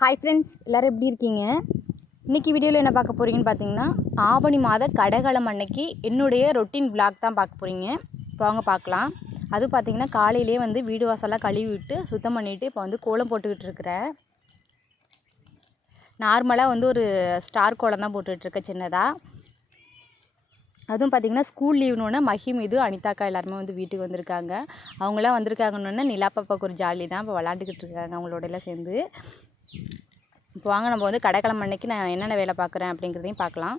Hi friends எல்லோரும் எப்படி இருக்கீங்க? இன்றைக்கி வீடியோவில் என்ன பார்க்க போகிறீங்கன்னு பார்த்தீங்கன்னா ஆவணி மாத கடகலம் அன்னைக்கு என்னுடைய ரொட்டீன் பிளாக் தான் பார்க்க போகிறீங்க இப்போ அவங்க பார்க்கலாம். அது பார்த்தீங்கன்னா காலையிலே வந்து வீடு வாசலாக கழுவி விட்டு சுத்தம் பண்ணிவிட்டு இப்போ வந்து கோலம் போட்டுக்கிட்டு இருக்கிறேன் நார்மலாக வந்து ஒரு ஸ்டார் கோலம் தான் போட்டுட்ருக்கேன் சின்னதாக அதுவும் பார்த்திங்கன்னா ஸ்கூல் லீவ்னோடனே மஹிம் இது அனிதாக்கா எல்லாருமே வந்து வீட்டுக்கு வந்திருக்காங்க. அவங்களாம் வந்திருக்காங்கன்னொன்னே நிலா பாப்பாவுக்கு ஒரு ஜாலி தான். இப்போ விளாண்டுக்கிட்டு இருக்காங்க அவங்களோட எல்லாம் சேர்ந்து. இப்போ வாங்க நம்ம வந்து கடைக்கிழமை அன்னைக்கு நான் என்னென்ன வேலை பார்க்குறேன் அப்படிங்கிறதையும் பார்க்கலாம்.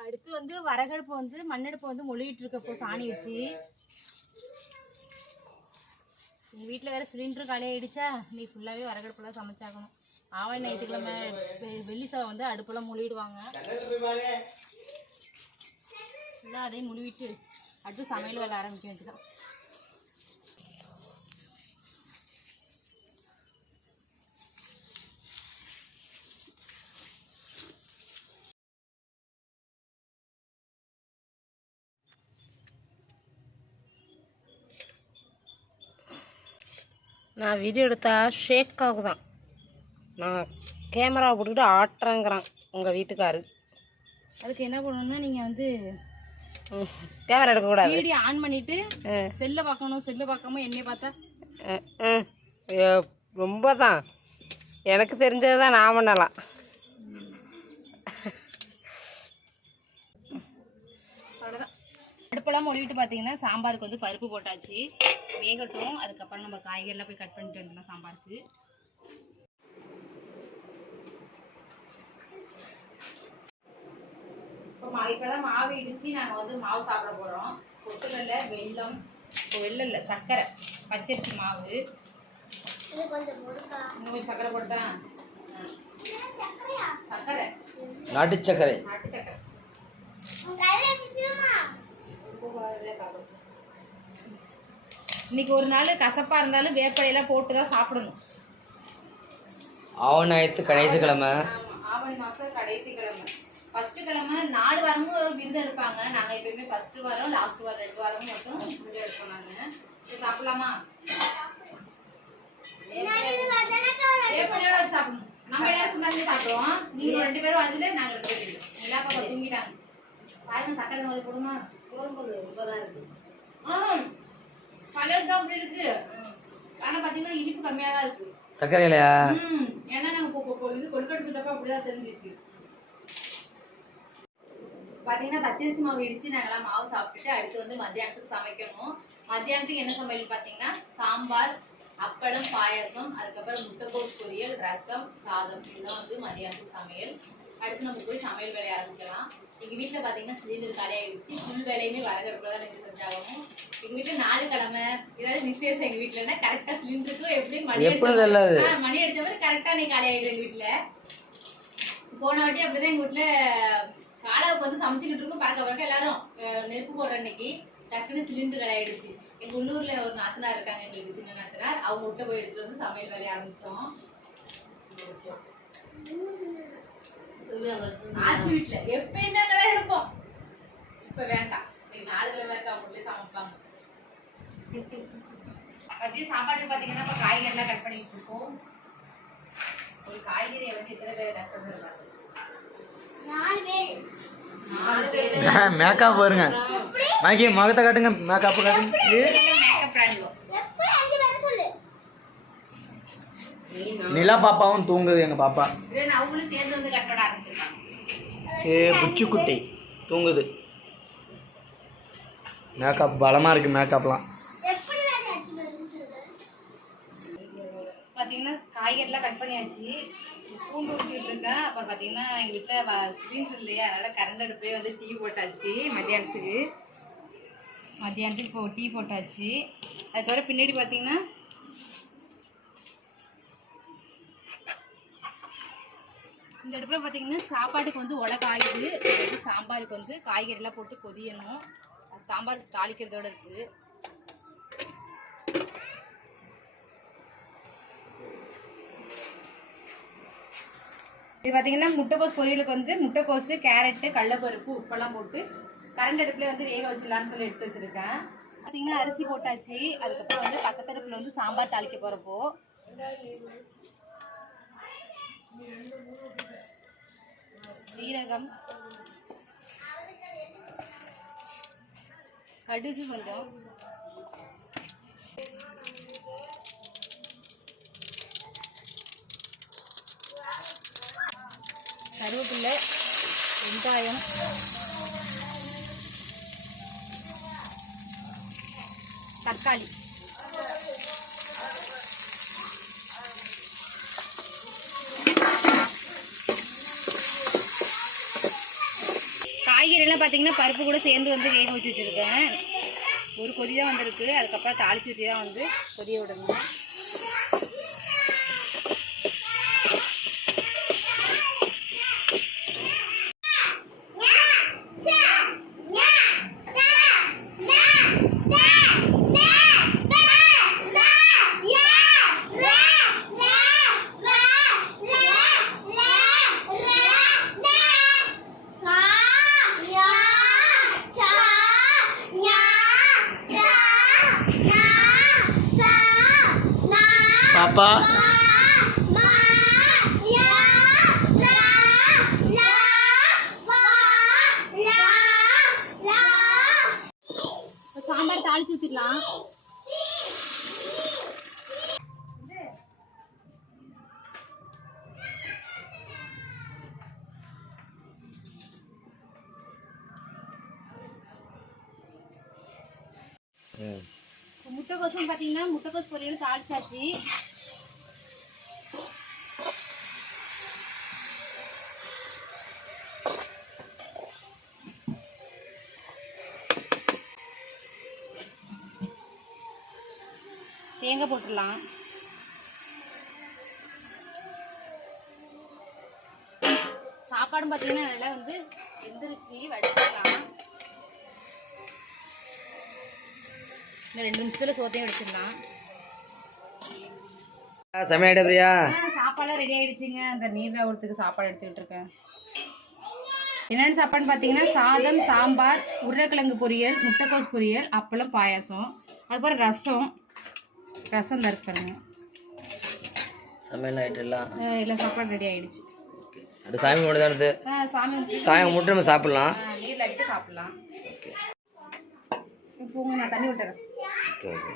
அடுத்து வந்து வரகடுப்பு வந்து மண்ணெடுப்பு வந்து மொழிகிட்டு இருக்கப்போ சாணி வச்சு. எங்கள் வீட்டில் வேறு சிலிண்டர் காலியாகிடுச்சா நீ ஃபுல்லாகவே வரகடுப்புல சமைச்சாகணும். ஆவணி ஞாயிற்றுக்கிழமை வெள்ளி செவ்வாய் வந்து அடுப்பெல்லாம் மொழிடுவாங்க ஃபுல்லாக அதையும் முழுவிட்டு அடுத்து சமையல் வேலை ஆரம்பிக்க வேண்டியதான் நான் வீடியோ எடுத்தா ஷேக் ஆகுதான் நான் கேமரா போட்டுக்கிட்டு ஆட்டுறேங்கிறான் உங்கள் வீட்டுக்காரு. அதுக்கு என்ன பண்ணணும்னா நீங்கள் வந்து கேமரா எடுக்கக்கூடாது. வீடியோ ஆன் பண்ணிட்டு செல்லை பார்க்கணும் செல்லை பார்க்காம என்னைய பார்த்தா? ரொம்ப தான் எனக்கு தெரிஞ்சது தான் நான் பண்ணலாம். அடுப்பெல்லாம் மொழிவிட்டு பார்த்தீங்கன்னா சாம்பாருக்கு வந்து பருப்பு போட்டாச்சு. வேகட்டும். அதுக்கப்புறம் நம்ம காய்கறிலாம் போய் கட் பண்ணிட்டு வந்துடலாம் சாம்பாருக்கு. இப்போ மா இப்போ தான் மாவு இடித்து நாங்கள் வந்து மாவு சாப்பிட போகிறோம் பொட்டுக்கடலை வெல்லம் இப்போ வெல்லம் இல்லை சர்க்கரை பச்சரிசி மாவு. இன்னும் கொஞ்சம் சர்க்கரை போட்டா சர்க்கரை. நாட்டு சர்க்கரை. நாட்டு சர்க்கரை. இன்னைக்கு ஒரு நாள் கசப்பா இருந்தாலும் வேப்படையெல்லாம் போட்டு தான் சாப்பிடணும். ஆவணாயத்து கடைசி கிழமை. ஆவணி மாசம் கடைசி கிழமை. ஃபர்ஸ்ட் கிழமை நாலு வாரமும் ஒரு விருது எடுப்பாங்க நாங்க எப்பயுமே ஃபர்ஸ்ட் வாரம் லாஸ்ட் வாரம் ரெண்டு வாரமும் மட்டும் விருது எடுப்போம் நாங்க. சரி, சாப்பிடலாமா? வேப்படையோட வச்சு சாப்பிடணும். நம்ம எல்லாரும் முன்னாடி சாப்பிடுவோம். நீங்க ரெண்டு பேரும் அதுல நாங்க ரெண்டு பேரும். எல்லா பக்கம் தூங்கிட்டாங்க. பாருங்க சக்கரை நோய் போடுமா? போகும்போது ரொம்பதான் இருக்கு. ஆ பலர் தான் அப்படி இருக்கு. ஆனா பாத்தீங்கன்னா இனிப்பு கம்மியா தான் இருக்கு. சர்க்கரை இல்லையா ஏன்னா நாங்க இது கொழுக்கட்டை சுட்டப்ப அப்படிதான் தெரிஞ்சிச்சு. பாத்தீங்கன்னா பச்சரிசி மாவு இடிச்சு நாங்கெல்லாம் மாவு சாப்பிட்டுட்டு அடுத்து வந்து மத்தியானத்துக்கு சமைக்கணும். மத்தியானத்துக்கு என்ன சமையல் பாத்தீங்கன்னா சாம்பார் அப்பளம் பாயாசம் அதுக்கப்புறம் முட்டைக்கோஸ் பொரியல் ரசம் சாதம். இதுதான் வந்து மத்தியானத்துக்கு சமையல். அடுத்து நம்ம போய் சமையல் வேலையை ஆரம்பிக்கலாம். எங்க வீட்ல பாத்தீங்கன்னா சிலிண்டர் காலியாயிடுச்சு. ஃபுல் வேலையுமே வரகடுப்புல தான் நின்று செஞ்சாகணும் எங்க வீட்ல நாலு கிழமை ஏதாவது விசேஷம் எங்க வீட்டுலன்னா கரெக்டா சிலிண்டருக்கு எப்படி மணி ஆ, மணி அடிச்ச மாதிரி கரெக்டா நீ காலி ஆயிடுது எங்க வீட்டுல போன வாட்டி அப்படிதான் எங்க வீட்டுல காலாவுக்கு வந்து சமைச்சுக்கிட்டு இருக்கோம். பறக்க பறக்க எல்லாரும் நெருப்பு போடுற அன்னைக்கு டக்குன்னு சிலிண்டர் கலையாயிடுச்சு. எங்க உள்ளூர்ல ஒரு நாத்தனார் இருக்காங்க எங்களுக்கு சின்ன நாத்தனார். அவங்க விட்ட போய் எடுத்துட்டு வந்து சமையல் வேலைய ஆரம்பிச்சோம். ஆச்சி வீட்டுல எப்பயுமே அங்கதான் எடுப்போம் இப்ப இப்ப வேண்டாம். இன்னைக்கு நாலு கிழமை இருக்கு அவங்க வீட்டுல சமைப்பாங்க. மதியம் சாப்பாடு பாத்தீங்கன்னா இப்ப காய்கறிலாம் கட் பண்ணிட்டு இருக்கோம். ஒரு காய்கறியை வந்து எத்தனை பேர் கட் நாலு பேர். மேக்கப் பாருங்க. மாக்கி முகத்தை காட்டுங்க. மேக்கப் காட்டுங்க மேக்கப் ராணிவோ நிலா பாப்பாவும் தூங்குது எங்க பாப்பா. ஏ புச்சுக்குட்டி தூங்குது. மேக்கப் பலமா இருக்கு மேக்கப்லாம் பார்த்தீங்கன்னா காய்கறிலாம் கட் பண்ணியாச்சு. பூண்டு உரிச்சிட்டு இருக்கேன் அப்புறம் பார்த்தீங்கன்னா எங்கள் வீட்டில் சிலிண்டர் இல்லையா. அதனால் கரண்ட் அடுப்புலேயே வந்து டீ போட்டாச்சு மத்தியானத்துக்கு. மத்தியானத்துக்கு இப்போ டீ போட்டாச்சு. அதுக்கப்புறம் பின்னாடி பார்த்தீங்கன்னா இந்த அடுப்பில் பார்த்தீங்கன்னா சாப்பாட்டுக்கு வந்து உலை காயுது சாம்பாருக்கு வந்து காய்கறிலாம் போட்டு கொதியணும். அது தாளிக்கிறதோட இருக்குது இது பார்த்தீங்கன்னா முட்டைக்கோஸ் பொரியலுக்கு வந்து முட்டைக்கோஸு கேரட்டு கடலப்பருப்பு உப்பெல்லாம் போட்டு கரண்ட் அடுப்பில் வந்து வேக வச்சிடலான்னு சொல்லி எடுத்து வச்சுருக்கேன். பார்த்தீங்கன்னா அரிசி போட்டாச்சு. அதுக்கப்புறம் வந்து பக்கத்து அடுப்பில் வந்து சாம்பார் தாளிக்க போகிறப்போ ஜீரகம் கடுகு கொஞ்சம். கருவேப்பிள்ளை வெங்காயம். தக்காளி. காய்கறிலாம் பார்த்தீங்கன்னா பருப்பு கூட சேர்ந்து வந்து வேக வச்சு வச்சுருக்கேன். ஒரு கொதி தான் வந்திருக்கு. அதுக்கப்புறம் தாளிச்சு ஊற்றி தான் வந்து கொதிய விடணும். பாப்பா. சாம்பார் தாளிச்சு ஊற்றிடலாம் முட்டைக்கோசும் பார்த்தீங்கன்னா முட்டைக்கோஸ் பொரியல் தாளிச்சாச்சு. தேங்காய் போட்டுடலாம். சாப்பாடும் பார்த்தீங்கன்னா நல்லா வந்து வெந்துருச்சு வடிச்சிடலாம். இன்னும் ரெண்டு நிமிஷத்துல சோத்தையும் வடிச்சிடலாம். சமையல் பிரியா? சாப்பாடுலாம் ரெடி ஆயிடுச்சுங்க. அந்த நீர் ராவுறதுக்கு சாப்பாடு எடுத்துக்கிட்டு இருக்கேன். என்னென்ன சாப்பாடுன்னு பார்த்தீங்கன்னா சாதம் சாம்பார் உருளைக்கிழங்கு பொரியல் முட்டைக்கோஸ் பொரியல் அப்பளம் பாயாசம் அதுக்கப்புறம் ரசம் ரசம் தருக்கு பாருங்க. சமையல் எல்லாம். ரெடி ஆயிடுச்சு. அது சாமி மட்டும் தானது அஹ் சாமி மட்டும் நம்ம சாப்பிடலாம். அஹ் நீர்ல விட்டு சாப்பிடலாம். இப்போ நான் தண்ணி விட்டுறேன். Okay okay.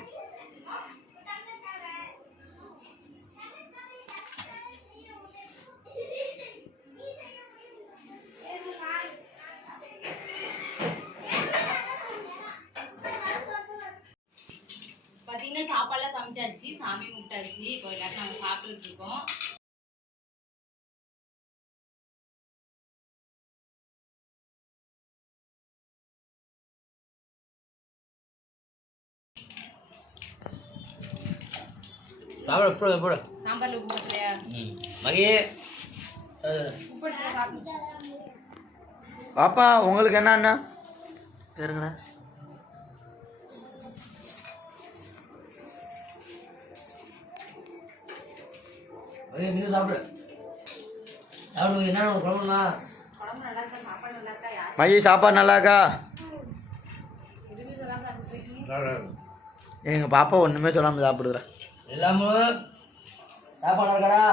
சமைச்சாச்சு சாமி கும்பிட்டாச்சு. இப்போ எல்லாரும் நாங்கள் சாப்பிட்டுட்டு இருக்கோம். சாப்பிட போடு போடு. சாம்பார்ல உப்பு பத்தலையா ம். மகி உப்பு எடுத்து சாப்பிடு. பாப்பா உங்களுக்கு என்னண்ணா கேருங்கண்ணா மகி நீ சாப்பிடு. சாப்பிடு என்ன குழம்புண்ணா? குழம்பு நல்லா இருக்கா சாப்பாடு நல்லா இருக்கா யார்? மகி சாப்பாடு நல்லாக்கா எங்கள் பாப்பா ஒன்றுமே சொல்லாமல் சாப்பிடுறா எல்லாமே சாப்பாடு இருக்காடா